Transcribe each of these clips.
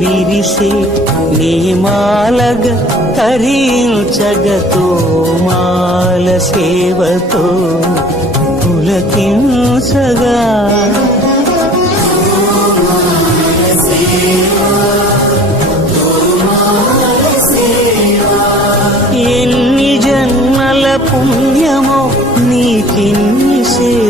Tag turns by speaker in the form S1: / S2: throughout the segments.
S1: విరిసే నీమాలగ కరీల్చగతో మాల సేవతో పులకించగా. ఎన్ని జన్మల పుణ్యమో నీకిన్ని సేవ.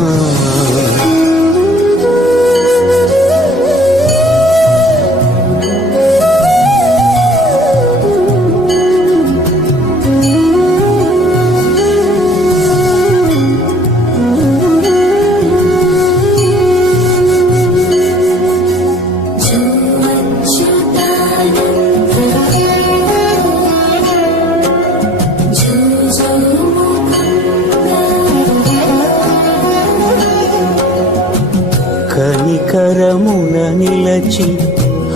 S1: కనికరమున నిలచి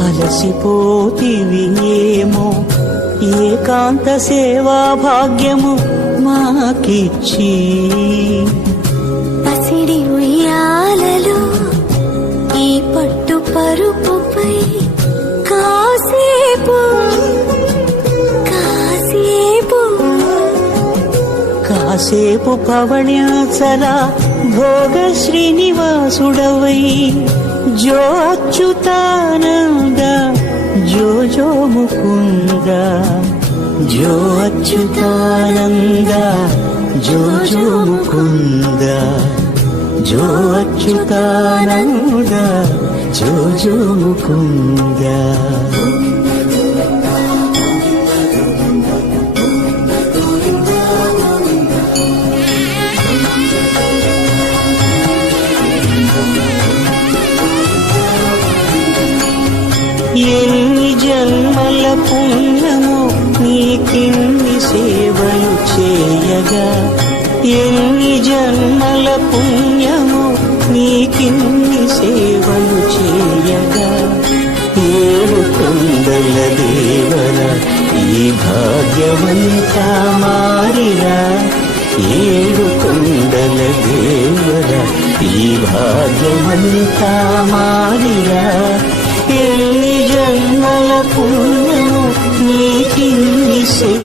S1: అలసిపోతివి ఏమో. ఏకాంత సేవా భాగ్యము మాకిచ్చి.
S2: పసిడి ఉయ్యాలలో ఈ పట్టు పరుపుపై కాసేపు కాసేపు.
S1: కాసేపు పవణ్యాచలా భోగ శ్రీనివాసుడవై జో అచ్యుతానంద జో జో ముకుంద జో అచ్యుతానంద జో జో ముకుంద జో అచ్యుతానంద జో జో ముకుంద ఎన్ని జన్మల పుణ్యము నీకిన్ని సేవలు చేయగా. ఏడు కొండల దేవర ఈ భాగ్యమంతా మారిరా. ఏడు కొండల దేవర ఈ భాగ్యమంతా మారిరా. ఎన్ని జన్మల పుణ్యము నీకిన్ని సే-